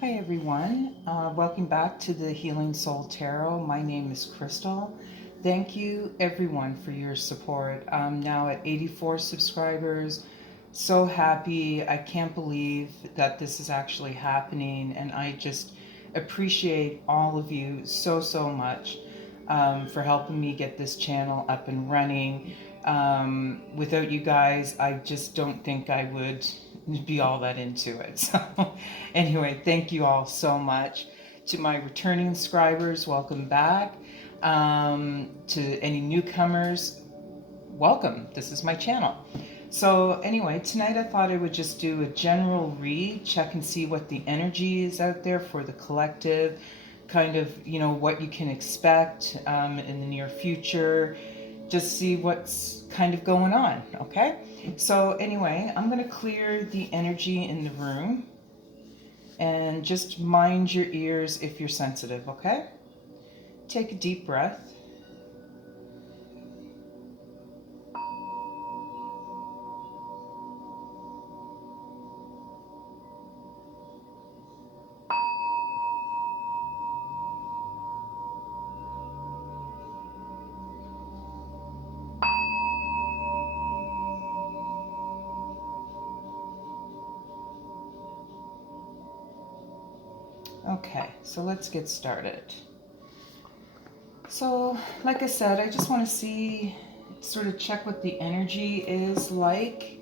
Hi everyone, welcome back to the Healing Soul Tarot. My name is Crystal. Thank you everyone for your support. I'm now at 84 subscribers. So happy. I can't believe that this is actually happening, and I just appreciate all of you so much for helping me get this channel up and running. Without you guys, I just don't think I would be all that into it. So anyway, thank you all so much. To my returning subscribers, welcome back. To any newcomers, welcome. This is my channel. So anyway, tonight I thought I would just do a general read, check and see what the energy is out there for the collective, kind of, you know, what you can expect in the near future, just see what's kind of going on, okay? So anyway, I'm going to clear the energy in the room, and just mind your ears if you're sensitive, okay? Take a deep breath. Okay, so let's get started. So, like I said, I just want to see, sort of check what the energy is like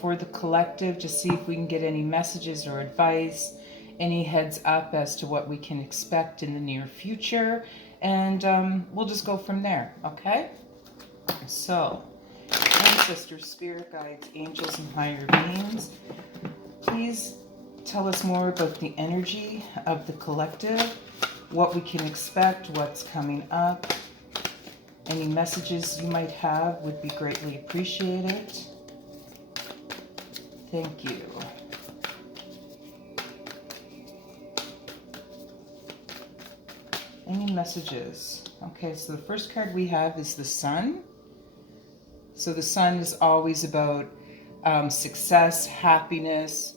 for the collective, just see if we can get any messages or advice, any heads up as to what we can expect in the near future, and we'll just go from there, okay? So, ancestors, spirit guides, angels, and higher beings, please tell us more about the energy of the collective, what we can expect, what's coming up. Any messages you might have would be greatly appreciated. Thank you. Any messages? Okay, so the first card we have is the Sun. So the Sun is always about success, happiness,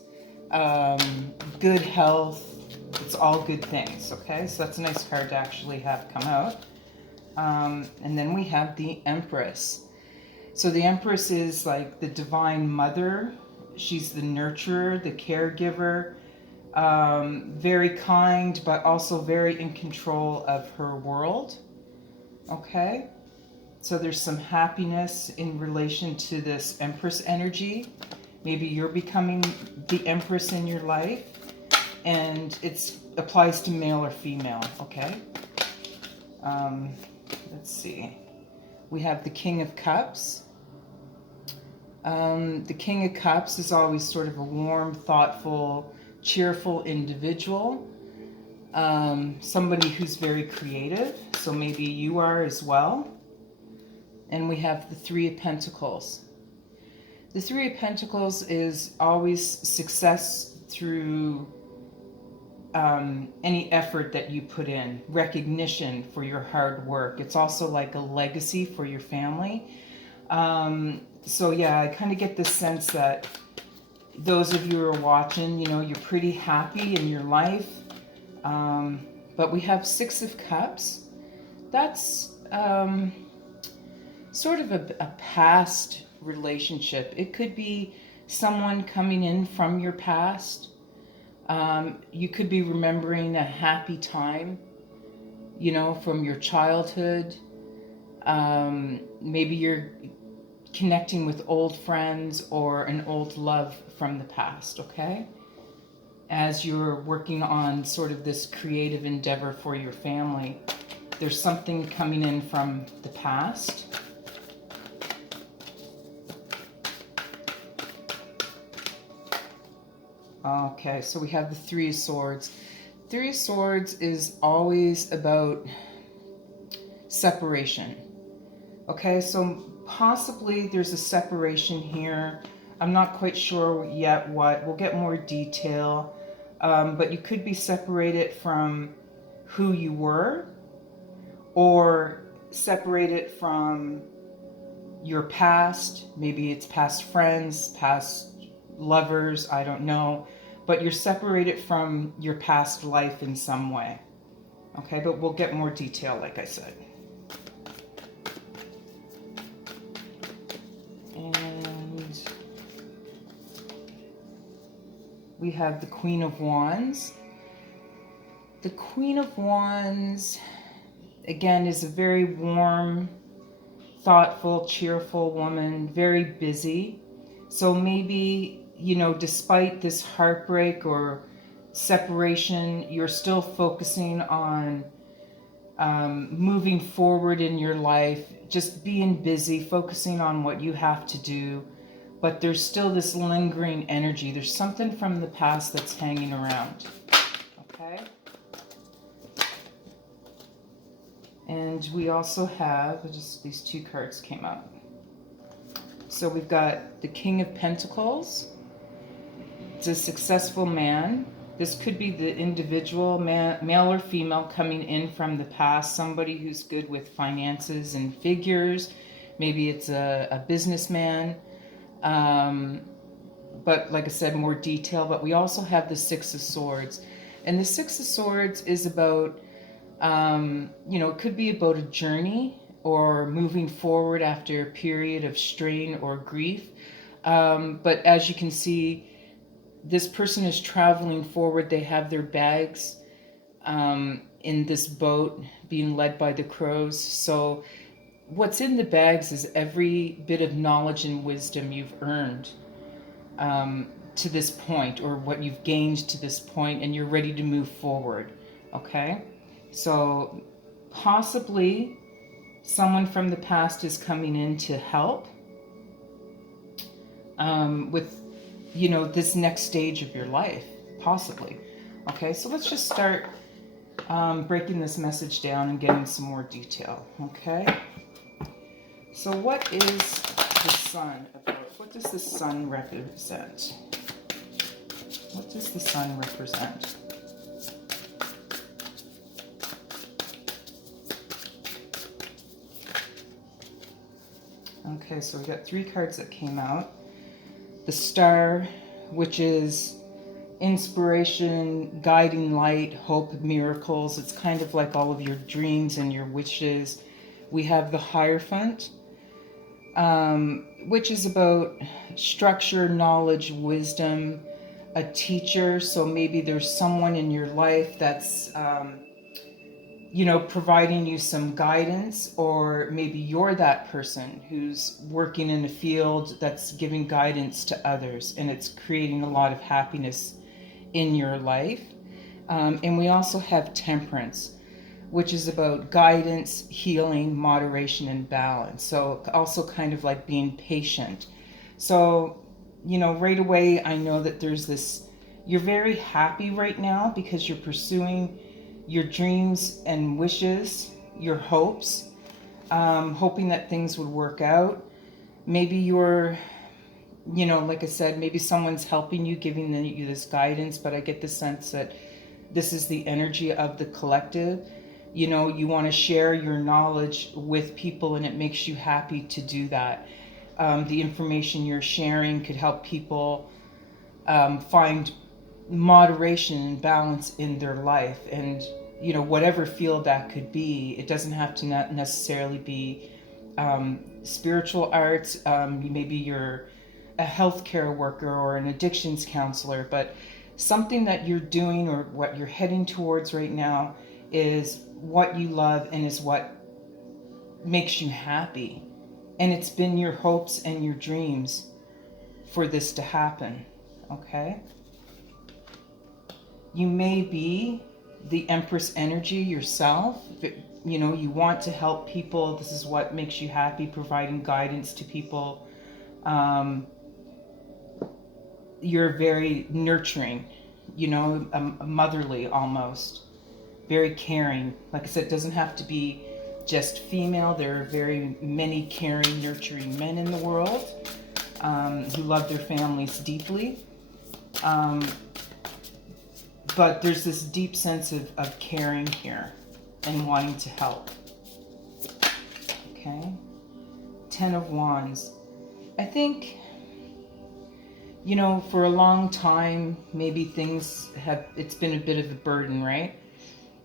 good health. It's all good things, okay? So that's a nice card to actually have come out. And then we have the Empress. So the Empress is like the divine mother. She's the nurturer, the caregiver, very kind, but also very in control of her world, okay? So there's some happiness in relation to this Empress energy. Maybe you're becoming the Empress in your life, and it applies to male or female, okay? Let's see. We have the King of Cups. The King of Cups is always sort of a warm, thoughtful, cheerful individual. Somebody who's very creative, so maybe you are as well. And we have the Three of Pentacles. The Three of Pentacles is always success through any effort that you put in, recognition for your hard work. It's also like a legacy for your family. So yeah, I kind of get the sense that those of you who are watching, you know, you're pretty happy in your life. But we have Six of Cups. That's sort of a past relationship. It could be someone coming in from your past. You could be remembering a happy time, you know, from your childhood. Maybe you're connecting with old friends or an old love from the past, okay? As you're working on sort of this creative endeavor for your family, there's something coming in from the past. Okay, so we have the Three of Swords. Three of Swords is always about separation. Okay, so possibly there's a separation here. I'm not quite sure yet what. We'll get more detail. But you could be separated from who you were, or separated from your past. Maybe it's past friends, past lovers, I don't know. but you're separated from your past life in some way. Okay, but we'll get more detail, like I said. And we have the Queen of Wands. The Queen of Wands, again, is a very warm, thoughtful, cheerful woman, very busy. So maybe, you know, despite this heartbreak or separation, you're still focusing on moving forward in your life, just being busy, focusing on what you have to do. But there's still this lingering energy. There's something from the past that's hanging around. Okay? And we also have, just these two cards came up. So we've got the King of Pentacles. It's a successful man. This could be the individual, male or female, coming in from the past. Somebody who's good with finances and figures. Maybe it's a businessman. But like I said, more detail. But we also have the Six of Swords. And the Six of Swords is about, you know, it could be about a journey or moving forward after a period of strain or grief. But as you can see, this person is traveling forward. They have their bags in this boat being led by the crows. So what's in the bags is every bit of knowledge and wisdom you've earned to this point, or what you've gained to this point, and you're ready to move forward. Okay? So possibly someone from the past is coming in to help with, you know, this next stage of your life, possibly. Okay, so let's just start breaking this message down and getting some more detail. Okay, so what is the Sun about? What does the Sun represent? What does the Sun represent? Okay, so we got three cards that came out. The Star, which is inspiration, guiding light, hope, miracles. It's kind of like all of your dreams and your wishes. We have the Hierophant, which is about structure, knowledge, wisdom, a teacher. So maybe there's someone in your life that's you know, providing you some guidance, or maybe you're that person who's working in a field that's giving guidance to others, and it's creating a lot of happiness in your life. And we also have Temperance, which is about guidance, healing, moderation, and balance. So also kind of like being patient. So, you know, right away, I know that there's this, you're very happy right now because you're pursuing your dreams and wishes, your hopes, hoping that things would work out. Maybe you're, you know, like I said, maybe someone's helping you, giving you this guidance, but I get the sense that this is the energy of the collective. You know, you want to share your knowledge with people, and it makes you happy to do that. The information you're sharing could help people find moderation and balance in their life. And, you know, whatever field that could be, it doesn't have to not necessarily be spiritual arts. Maybe you're a healthcare worker or an addictions counselor, but something that you're doing or what you're heading towards right now is what you love and is what makes you happy. And it's been your hopes and your dreams for this to happen. Okay? You may be the Empress energy yourself. You know, you want to help people. This is what makes you happy, providing guidance to people. You're very nurturing, you know, motherly almost. Very caring. Like I said, it doesn't have to be just female. There are very many caring, nurturing men in the world who love their families deeply. But there's this deep sense of caring here and wanting to help. Okay. 10 of Wands. I think you know, for a long time, maybe it's been a bit of a burden, right?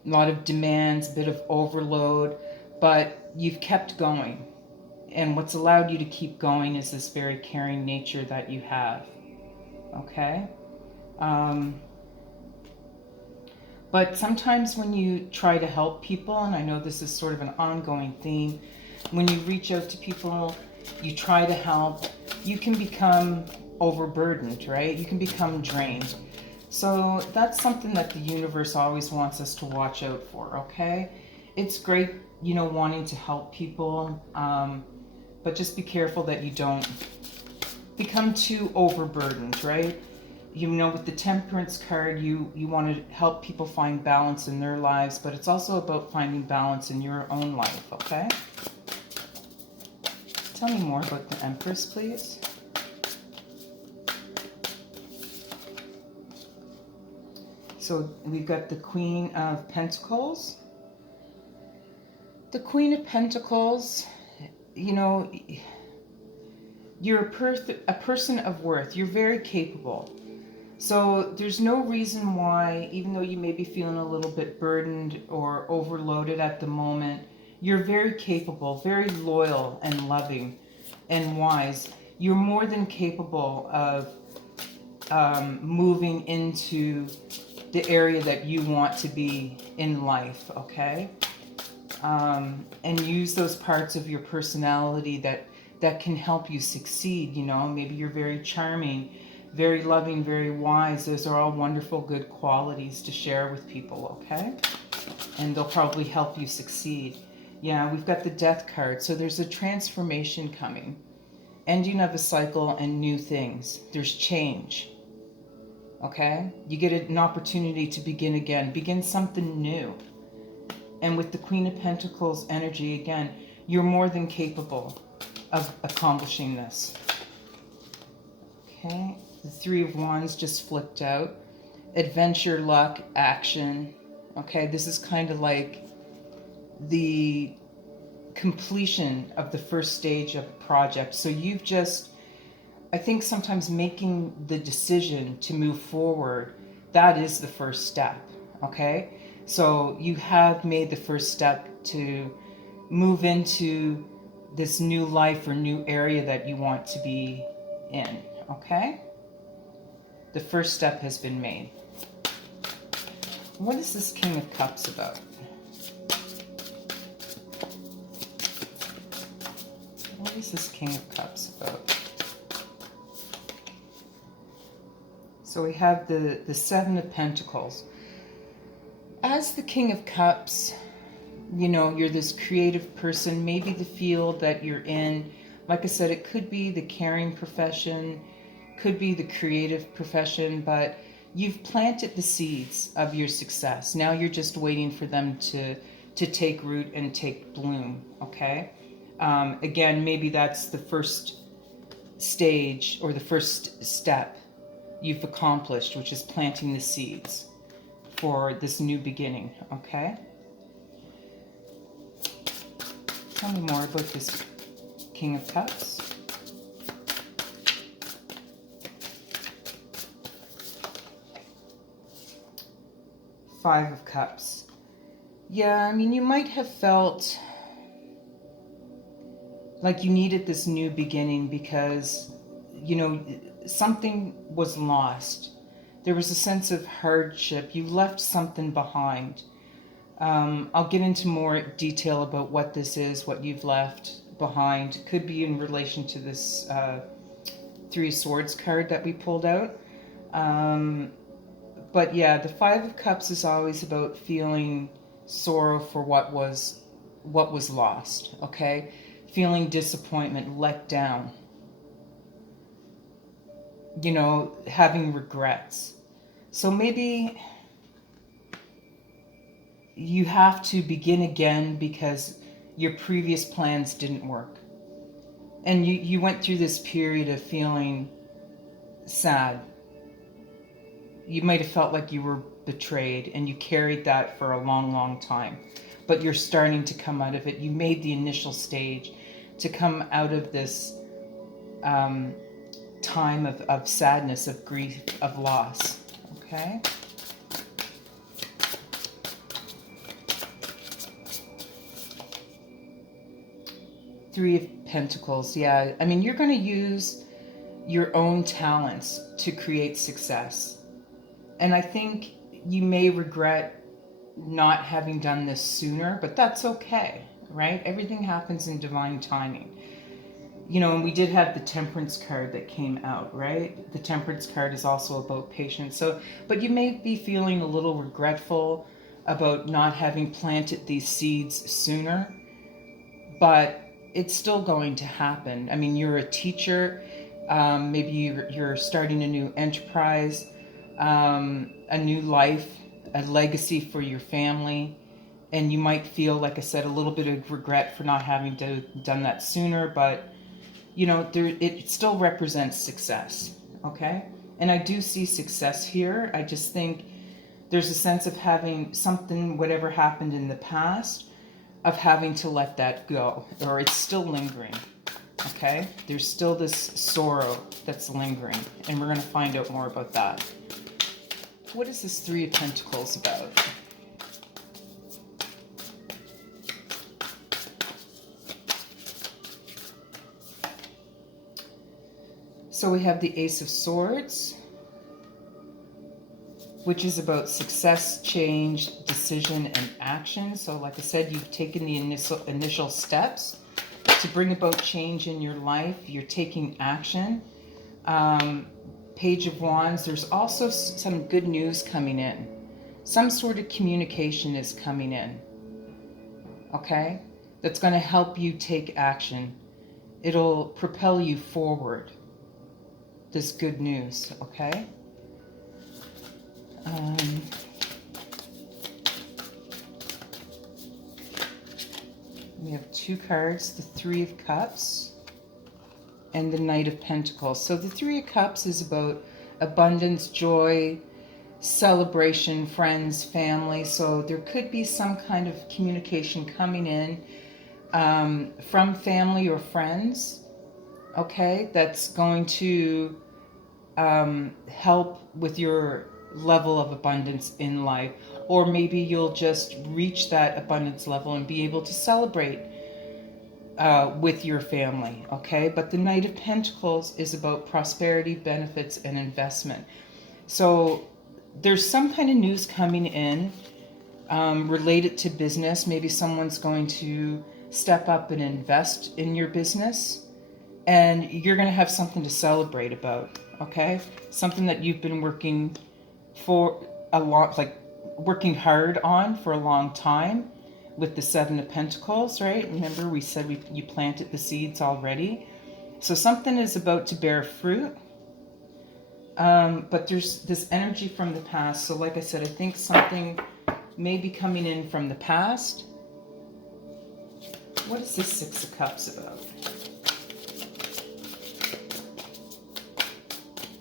A lot of demands, a bit of overload, but you've kept going. And what's allowed you to keep going is this very caring nature that you have. Okay? But sometimes when you try to help people, and I know this is sort of an ongoing theme, when you reach out to people, you try to help, you can become overburdened, right? You can become drained. So that's something that the universe always wants us to watch out for, okay? It's great, you know, wanting to help people, but just be careful that you don't become too overburdened, right? You know, with the Temperance card, you want to help people find balance in their lives, but it's also about finding balance in your own life, okay? Tell me more about the Empress, please. So we've got the Queen of Pentacles. The Queen of Pentacles, you know, you're a person of worth. You're very capable. So there's no reason why, even though you may be feeling a little bit burdened or overloaded at the moment, you're very capable, very loyal and loving and wise. You're more than capable of moving into the area that you want to be in life, okay? And use those parts of your personality that can help you succeed, you know? Maybe you're very charming, very loving, very wise. Those are all wonderful, good qualities to share with people, okay? And they'll probably help you succeed. Yeah, we've got the Death card. So there's a transformation coming. Ending of a cycle and new things. There's change, okay? You get an opportunity to begin again. Begin something new. And with the Queen of Pentacles energy, again, you're more than capable of accomplishing this. Okay, the Three of Wands just flipped out. Adventure, luck, action. Okay, this is kind of like the completion of the first stage of a project. So you've just, I think sometimes making the decision to move forward, that is the first step, okay? So you have made the first step to move into this new life or new area that you want to be in, okay? The first step has been made. What is this King of Cups about? What is this King of Cups about? So we have the Seven of Pentacles. As the King of Cups, you know, you're this creative person. Maybe the field that you're in, like I said, it could be the caring profession, could be the creative profession, but you've planted the seeds of your success. Now you're just waiting for them to take root and take bloom, okay? Again, maybe that's the first stage or the first step you've accomplished, which is planting the seeds for this new beginning, okay? Tell me more about this King of Cups. Five of Cups. Yeah, I mean, you might have felt like you needed this new beginning because, you know, something was lost. There was a sense of hardship. You left something behind. I'll get into more detail about what this is, what you've left behind. It could be in relation to this Three of Swords card that we pulled out. But yeah, the Five of Cups is always about feeling sorrow for what was lost, okay? Feeling disappointment, let down. You know, having regrets. So maybe you have to begin again because your previous plans didn't work. And you went through this period of feeling sad. You might have felt like you were betrayed, and you carried that for a long, long time. But you're starting to come out of it. You made the initial stage to come out of this time of sadness, of grief, of loss. Okay? Three of Pentacles. Yeah, I mean, you're going to use your own talents to create success. And I think you may regret not having done this sooner, but that's okay, right? Everything happens in divine timing. You know, and we did have the Temperance card that came out, right? The Temperance card is also about patience. So, but you may be feeling a little regretful about not having planted these seeds sooner, but it's still going to happen. I mean, you're a teacher, maybe you're starting a new enterprise, a new life, a legacy for your family, and you might feel, like I said, a little bit of regret for not having done that sooner, but you know, it still represents success, okay? And I do see success here. I just think there's a sense of having something, whatever happened in the past, of having to let that go, or it's still lingering, okay? There's still this sorrow that's lingering, and we're going to find out more about that. What is this Three of Pentacles about? So we have the Ace of Swords, which is about success, change, decision, and action. So like I said, you've taken the initial steps to bring about change in your life. You're taking action. Page of Wands, there's also some good news coming in. Some sort of communication is coming in, okay? That's going to help you take action. It'll propel you forward. This good news, okay? We have two cards, the Three of Cups and the Knight of Pentacles. So the Three of Cups is about abundance, joy, celebration, friends, family. So there could be some kind of communication coming in from family or friends, okay, that's going to help with your level of abundance in life. Or maybe you'll just reach that abundance level and be able to celebrate with your family, okay? But the Knight of Pentacles is about prosperity, benefits, and investment. So there's some kind of news coming in related to business. Maybe someone's going to step up and invest in your business, and you're going to have something to celebrate about, okay? Something that you've been working for a long, like working hard on for a long time, with the Seven of Pentacles, right? Remember we said you planted the seeds already. So something is about to bear fruit. But there's this energy from the past. So like I said, I think something may be coming in from the past. What is this Six of Cups about?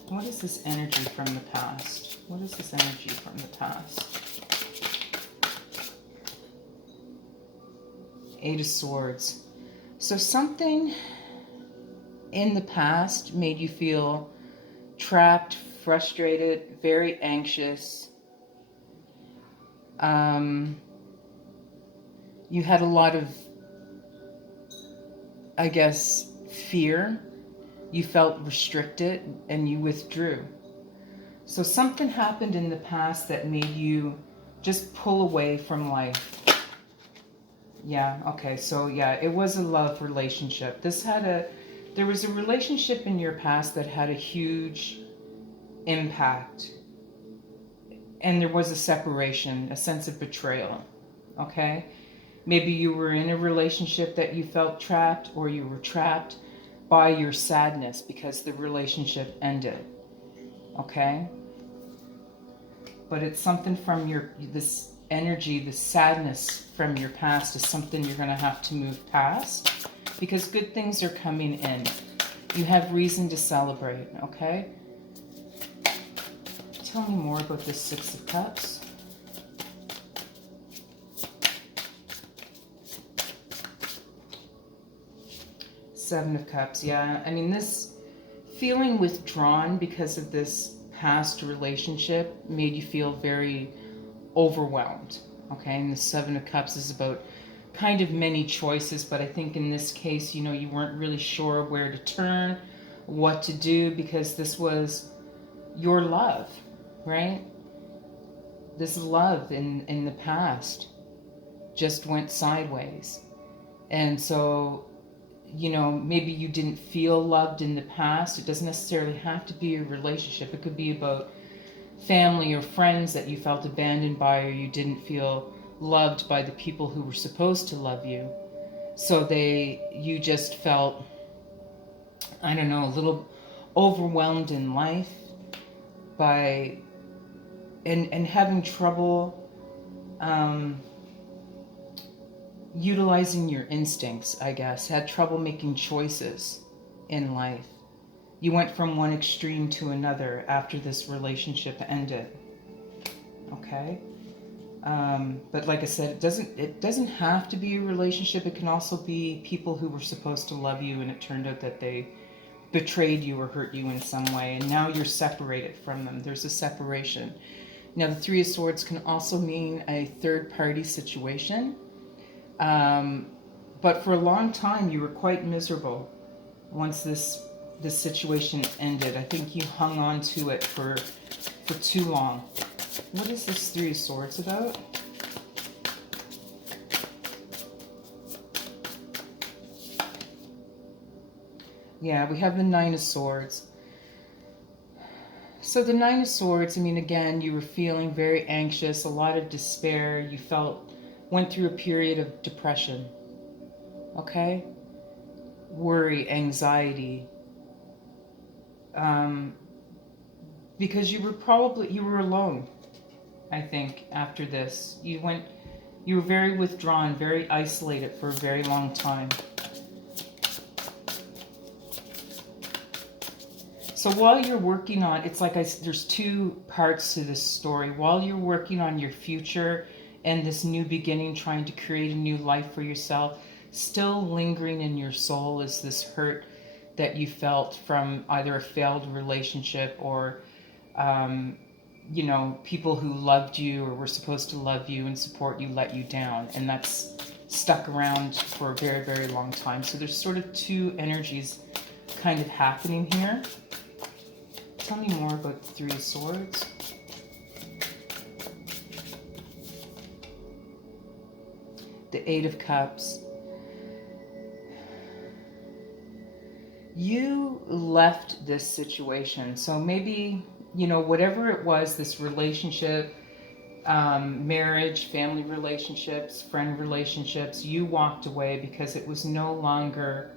What is this energy from the past? What is this energy from the past? Eight of Swords. So something in the past made you feel trapped, frustrated, very anxious. You had a lot of, I guess, fear. You felt restricted and you withdrew. So something happened in the past that made you just pull away from life. Yeah, okay, so yeah, it was a love relationship. There was a relationship in your past that had a huge impact. And there was a separation, a sense of betrayal, okay? Maybe you were in a relationship that you felt trapped, or you were trapped by your sadness because the relationship ended, okay? But it's something from this energy, the sadness from your past is something you're going to have to move past, because good things are coming in. You have reason to celebrate, okay? Tell me more about this Six of Cups. Seven of Cups, yeah. I mean, this feeling withdrawn because of this past relationship made you feel very overwhelmed. Okay, and the Seven of Cups is about kind of many choices, but I think in this case, you know, you weren't really sure where to turn, what to do, because this was your love, right? This love in the past just went sideways. And so, you know, maybe you didn't feel loved in the past. It doesn't necessarily have to be a relationship. It could be about family or friends that you felt abandoned by, or you didn't feel loved by the people who were supposed to love you. So you just felt, I don't know, a little overwhelmed in life by, and having trouble utilizing your instincts, I guess. Had trouble making choices in life. You went from one extreme to another after this relationship ended. Okay? But like I said, it doesn't have to be a relationship. It can also be people who were supposed to love you and it turned out that they betrayed you or hurt you in some way, and now you're separated from them. There's a separation. Now the Three of Swords can also mean a third party situation. But for a long time you were quite miserable once this situation ended. I think you hung on to it for too long. What is this Three of Swords about? Yeah, we have the Nine of Swords. So the Nine of Swords, I mean, again, you were feeling very anxious, a lot of despair. You went through a period of depression. Okay? Worry, anxiety. Because you were alone, I think, after this. You were very withdrawn, very isolated for a very long time. So while you're working on, it's like there's two parts to this story. While you're working on your future and this new beginning, trying to create a new life for yourself, still lingering in your soul is this hurt that you felt from either a failed relationship or, you know, people who loved you or were supposed to love you and support you let you down. And that's stuck around for a very, very long time. So there's sort of two energies kind of happening here. Tell me more about the Three of Swords. The Eight of Cups. You left this situation. So maybe, you know, whatever it was, this relationship, marriage, family relationships, friend relationships, you walked away because it was no longer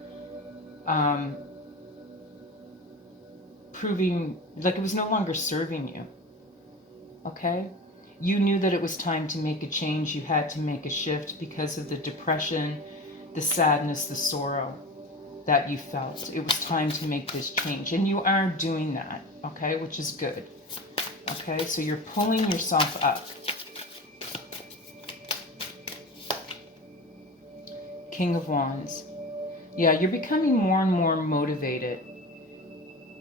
proving, like it was no longer serving you. Okay? You knew that it was time to make a change. You had to make a shift because of the depression, the sadness, the sorrow that you felt. It was time to make this change. And you are doing that, okay? Which is good. Okay? So you're pulling yourself up. King of Wands. Yeah, you're becoming more and more motivated.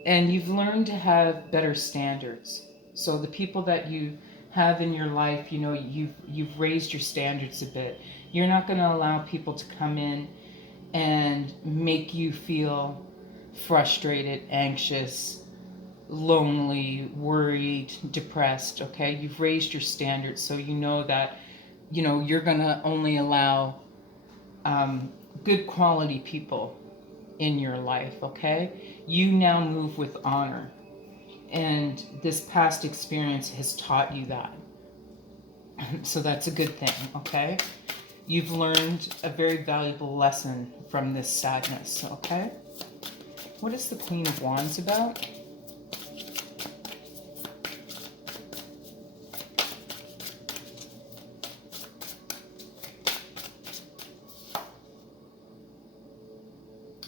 And you've learned to have better standards. So the people that you have in your life, you know, you've raised your standards a bit. You're not going to allow people to come in and make you feel frustrated, anxious, lonely, worried, depressed, okay? You've raised your standards, so you know that, you know, you're going to only allow good quality people in your life, okay? You now move with honor. And this past experience has taught you that. So that's a good thing, okay? You've learned a very valuable lesson from this sadness, okay? What is the Queen of Wands about?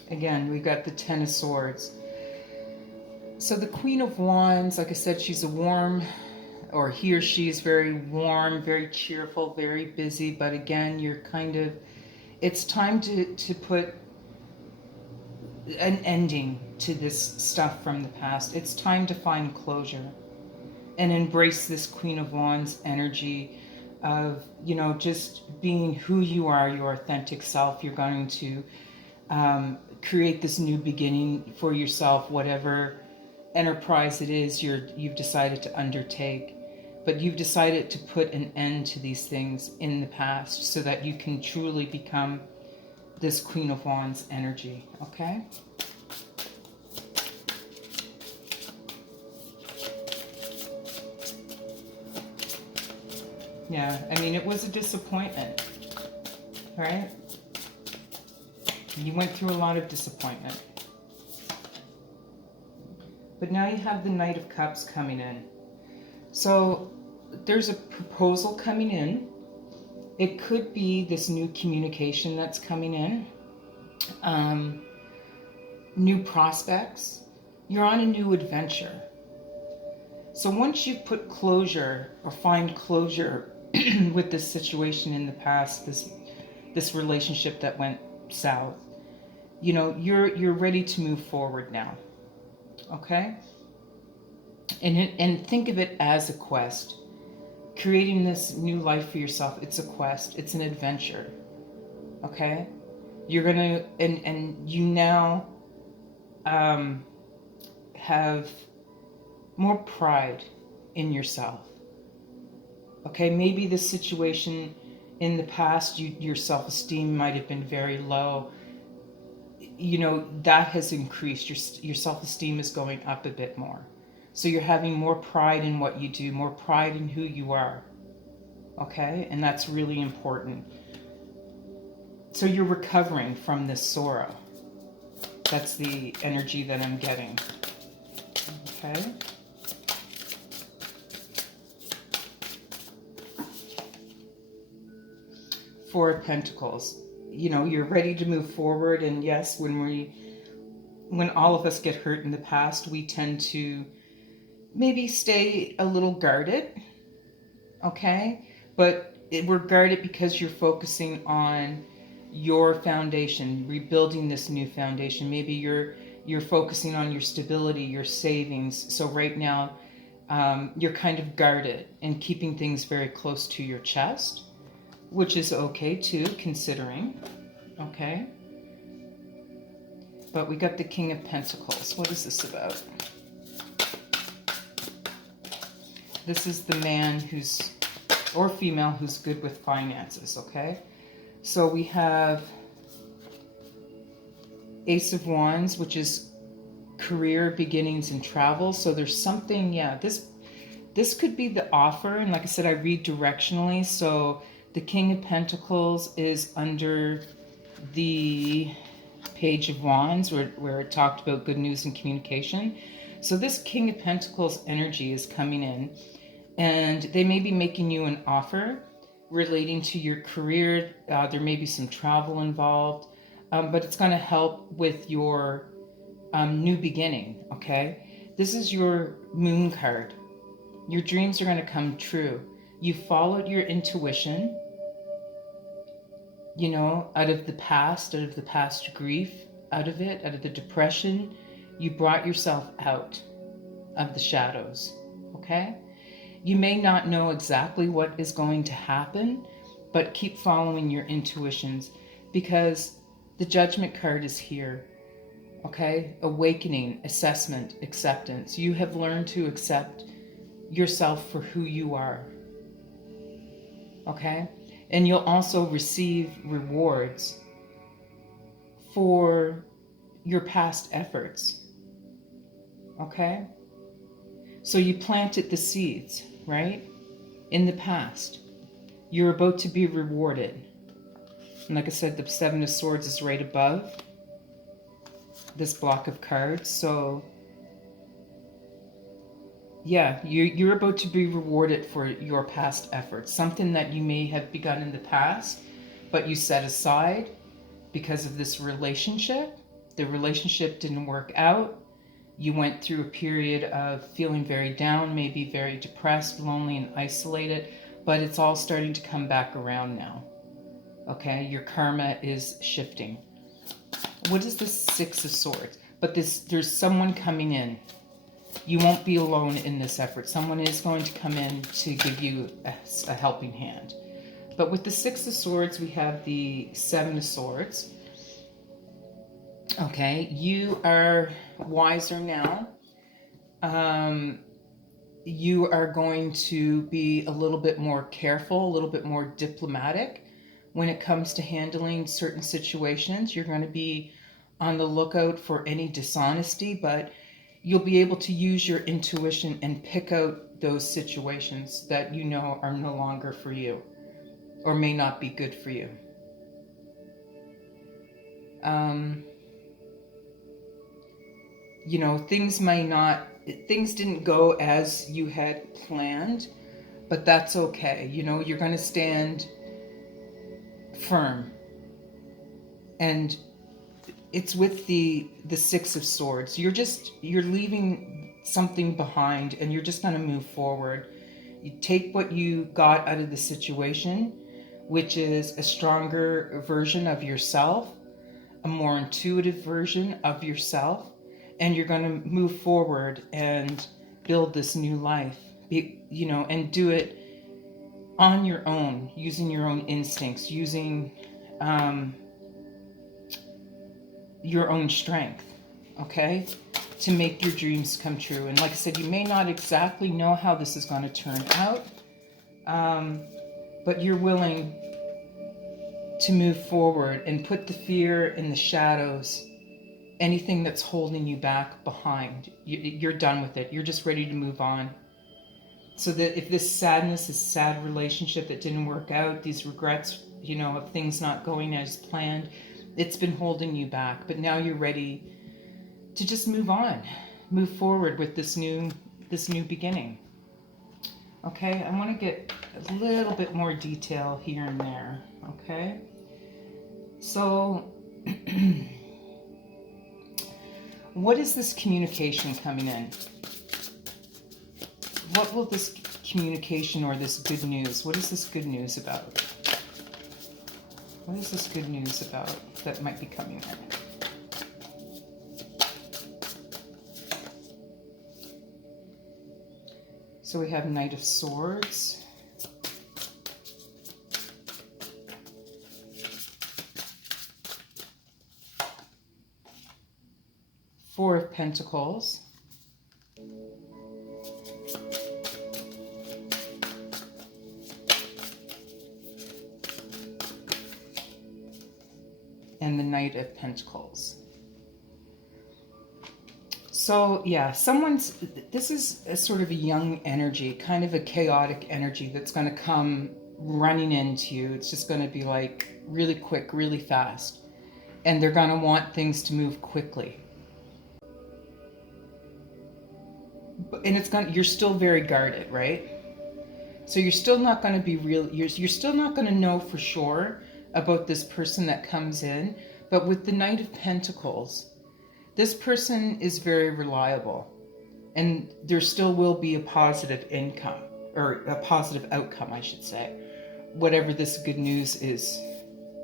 Again, we've got the Ten of Swords. So the Queen of Wands, like I said, she's a warm, or he or she is very warm, very cheerful, very busy. But again, you're kind of, it's time to put an ending to this stuff from the past. It's time to find closure and embrace this Queen of Wands energy of, you know, just being who you are, your authentic self. You're going to create this new beginning for yourself, whatever enterprise it is you've decided to undertake. But you've decided to put an end to these things in the past so that you can truly become this Queen of Wands energy, okay? Yeah, I mean, it was a disappointment, right? You went through a lot of disappointment. But now you have the Knight of Cups coming in. So there's a proposal coming in. It could be this new communication that's coming in. New prospects. You're on a new adventure. So once you put closure or find closure with this situation in the past, this relationship that went south, you know, you're ready to move forward now. Okay? And think of it as a quest. Creating this new life for yourself, it's a quest, it's an adventure. Okay? You're gonna, and you now have more pride in yourself. Okay, maybe this situation in the past, your self-esteem might have been very low. You know, that has increased. Your self-esteem is going up a bit more. So you're having more pride in what you do, more pride in who you are. Okay, and that's really important. So you're recovering from this sorrow. That's the energy that I'm getting. Okay. Four of Pentacles. You know, you're ready to move forward. And yes, when all of us get hurt in the past, we tend to maybe stay a little guarded. Okay. But we're guarded because you're focusing on your foundation, rebuilding this new foundation. Maybe you're focusing on your stability, your savings. So right now, you're kind of guarded and keeping things very close to your chest, which is okay too, considering. Okay. But we got the King of Pentacles. What is this about? This is the man who's, or female, who's good with finances, okay? So we have Ace of Wands, which is career, beginnings, and travel. So there's something, yeah, this could be the offer. And like I said, I read directionally. So the King of Pentacles is under the Page of Wands, where it talked about good news and communication. So this King of Pentacles energy is coming in, and they may be making you an offer relating to your career. There may be some travel involved, but it's going to help with your new beginning, okay? This is your Moon card. Your dreams are going to come true. You followed your intuition, you know, out of the past grief, out of the depression. You brought yourself out of the shadows, okay? You may not know exactly what is going to happen, but keep following your intuitions, because the Judgment card is here, okay? Awakening, assessment, acceptance. You have learned to accept yourself for who you are, okay? And you'll also receive rewards for your past efforts, okay? So you planted the seeds, right? In the past. You're about to be rewarded. And like I said, the Seven of Swords is right above this block of cards. So yeah, you're about to be rewarded for your past efforts. Something that you may have begun in the past, but you set aside because of this relationship. The relationship didn't work out. You went through a period of feeling very down, maybe very depressed, lonely, and isolated, but it's all starting to come back around now. Okay, your karma is shifting. What is the Six of Swords? But there's someone coming in. You won't be alone in this effort. Someone is going to come in to give you a helping hand. But with the Six of Swords, we have the Seven of Swords. Okay, you are wiser now. You are going to be a little bit more careful, a little bit more diplomatic when it comes to handling certain situations. You're going to be on the lookout for any dishonesty, but you'll be able to use your intuition and pick out those situations that you know are no longer for you or may not be good for you. You know, things didn't go as you had planned, but that's okay. You know, you're going to stand firm. And it's with the Six of Swords. You're leaving something behind and you're just going to move forward. You take what you got out of the situation, which is a stronger version of yourself, a more intuitive version of yourself, and you're going to move forward and build this new life, you know, and do it on your own, using your own instincts, using your own strength, okay, to make your dreams come true. And like I said, you may not exactly know how this is going to turn out, but you're willing to move forward and put the fear in the shadows, anything that's holding you back behind. You're done with it. You're just ready to move on. So that if this sadness, this sad relationship that didn't work out, these regrets, you know, of things not going as planned, it's been holding you back. But now you're ready to just move on, move forward with this new beginning. Okay, I want to get a little bit more detail here and there. Okay, so what is this communication coming in? What will this communication or this good news, what is this good news about? What is this good news about that might be coming in? So we have Knight of Swords. Four of Pentacles. And the Knight of Pentacles. So yeah, this is a sort of a young energy, kind of a chaotic energy that's going to come running into you. It's just going to be like really quick, really fast. And they're going to want things to move quickly. And you're still very guarded, right? So you're still not going to be you're still not going to know for sure about this person that comes in. But with the Knight of Pentacles, this person is very reliable, and there still will be a positive income, or a positive outcome, I should say, whatever this good news is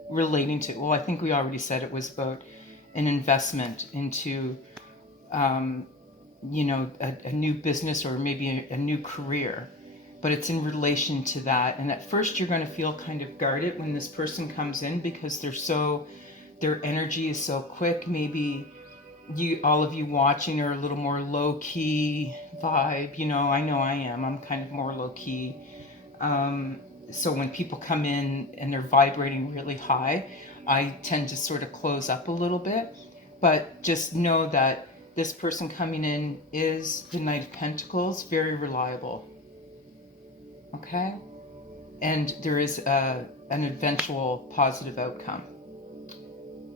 relating to. Well, I think we already said it was about an investment into, you know, a new business or maybe a new career, but it's in relation to that. And at first you're going to feel kind of guarded when this person comes in because their energy is so quick. Maybe all of you watching are a little more low-key vibe. You know I am. I'm kind of more low-key. So when people come in and they're vibrating really high, I tend to sort of close up a little bit. But just know that this person coming in is the Knight of Pentacles, very reliable. Okay? And there is an eventual positive outcome.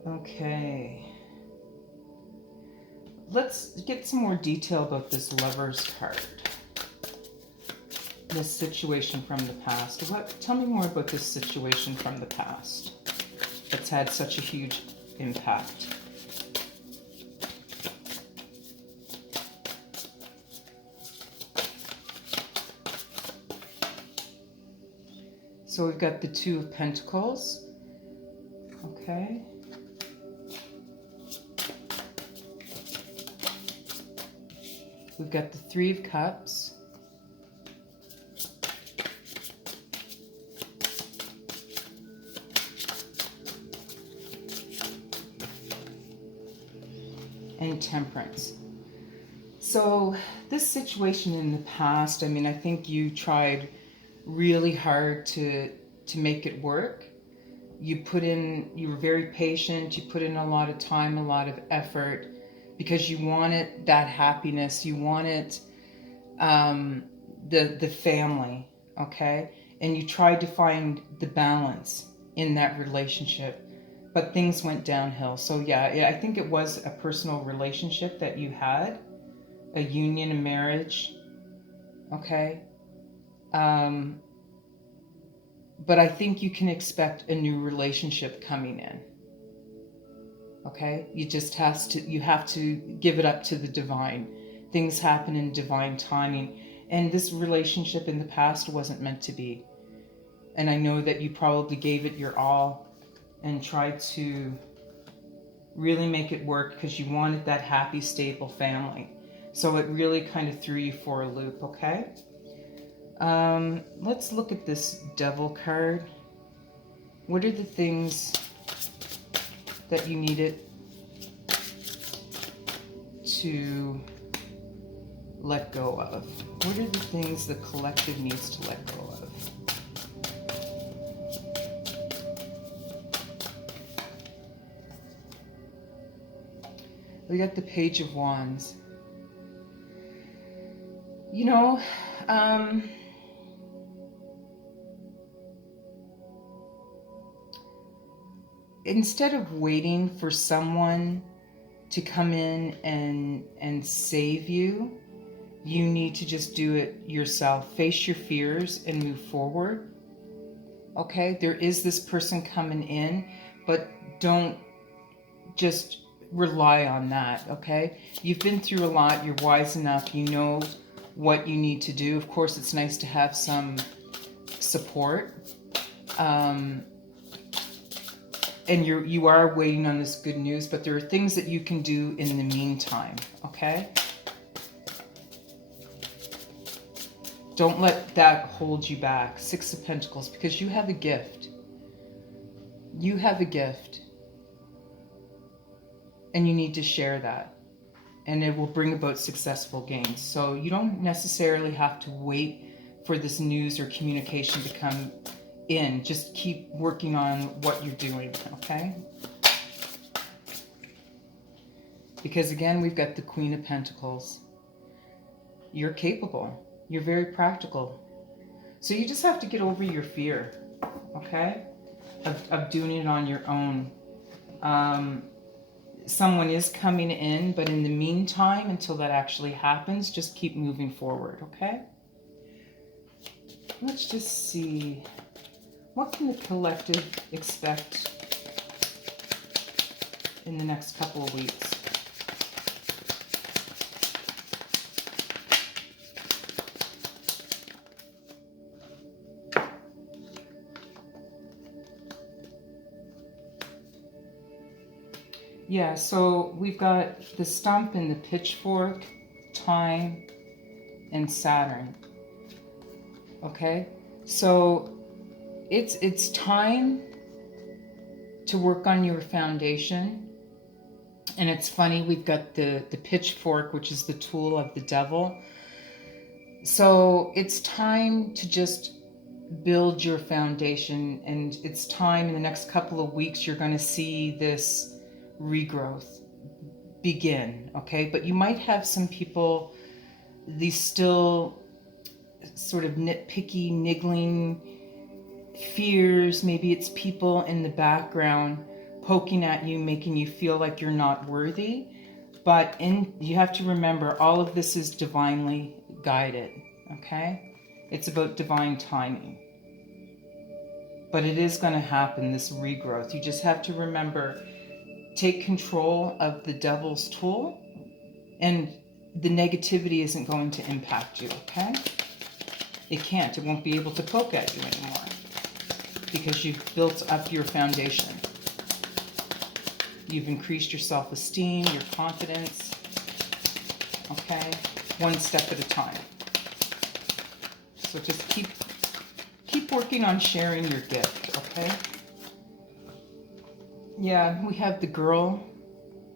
Okay. Let's get some more detail about this Lover's card. This situation from the past. Tell me more about this situation from the past that's had such a huge impact. So we've got the Two of Pentacles. Okay. We've got the Three of Cups. And Temperance. So this situation in the past, I mean, I think you tried really hard to make it work. You were very patient, you put in a lot of time, a lot of effort, because you wanted that happiness, you wanted the family, okay? And you tried to find the balance in that relationship, but things went downhill. So yeah, I think it was a personal relationship that you had, a union, a marriage, okay? But I think you can expect a new relationship coming in. Okay? You have to give it up to the divine. Things happen in divine timing. And this relationship in the past wasn't meant to be. And I know that you probably gave it your all and tried to really make it work because you wanted that happy, stable family. So it really kind of threw you for a loop, okay? Let's look at this Devil card. What are the things that you needed to let go of? What are the things the collective needs to let go of? We got the Page of Wands. You know, instead of waiting for someone to come in and save you, you need to just do it yourself. Face your fears and move forward. Okay, there is this person coming in, but don't just rely on that, okay? You've been through a lot, you're wise enough, you know what you need to do. Of course, it's nice to have some support. And you are waiting on this good news, but there are things that you can do in the meantime, okay? Don't let that hold you back. Six of Pentacles, because you have a gift. You have a gift. And you need to share that. And it will bring about successful gains. So you don't necessarily have to wait for this news or communication to come in. Just keep working on what you're doing, okay? Because again, we've got the Queen of Pentacles. You're capable. You're very practical. So you just have to get over your fear, okay? Of doing it on your own. Someone is coming in, but in the meantime, until that actually happens, just keep moving forward, okay? Let's just see. What can the collective expect in the next couple of weeks? Yeah, so we've got the Stump and the Pitchfork, Time, and Saturn. Okay, so it's time to work on your foundation. And it's funny, we've got the Pitchfork, which is the tool of the devil. So it's time to just build your foundation, and it's time in the next couple of weeks you're going to see this regrowth begin, okay? But you might have some people, these still sort of nitpicky, niggling fears. Maybe it's people in the background poking at you, making you feel like you're not worthy. But you have to remember, all of this is divinely guided, okay? It's about divine timing. But it is going to happen, this regrowth. You just have to remember, take control of the devil's tool, and the negativity isn't going to impact you, okay? It can't. It won't be able to poke at you anymore because you've built up your foundation. You've increased your self-esteem, your confidence, okay? one step at a time. So just keep working on sharing your gift, okay? Yeah, we have the girl,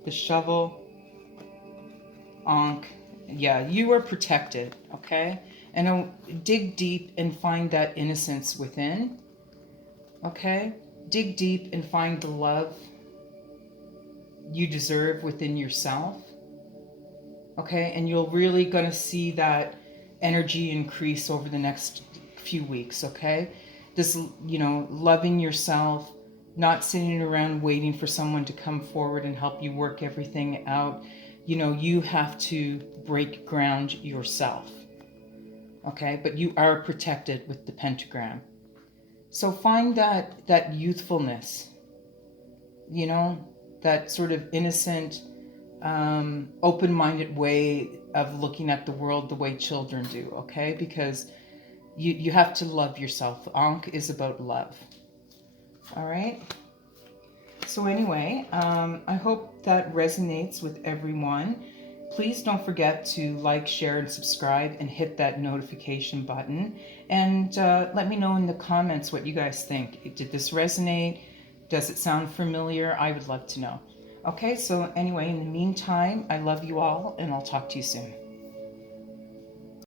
the shovel, Ankh. Yeah, you are protected, okay? And dig deep and find that innocence within, okay? Dig deep and find the love you deserve within yourself, okay? And you're really gonna see that energy increase over the next few weeks, okay? This, you know, loving yourself, not sitting around waiting for someone to come forward and help you work everything out. You know, you have to break ground yourself, okay? But you are protected with the pentagram. So find that youthfulness, you know, that sort of innocent, open-minded way of looking at the world the way children do, okay? Because you have to love yourself. Ankh is about love. All right? So anyway, I hope that resonates with everyone. Please don't forget to like, share, and subscribe, and hit that notification button. And let me know in the comments what you guys think. Did this resonate? Does it sound familiar? I would love to know. Okay, so anyway, in the meantime, I love you all, and I'll talk to you soon.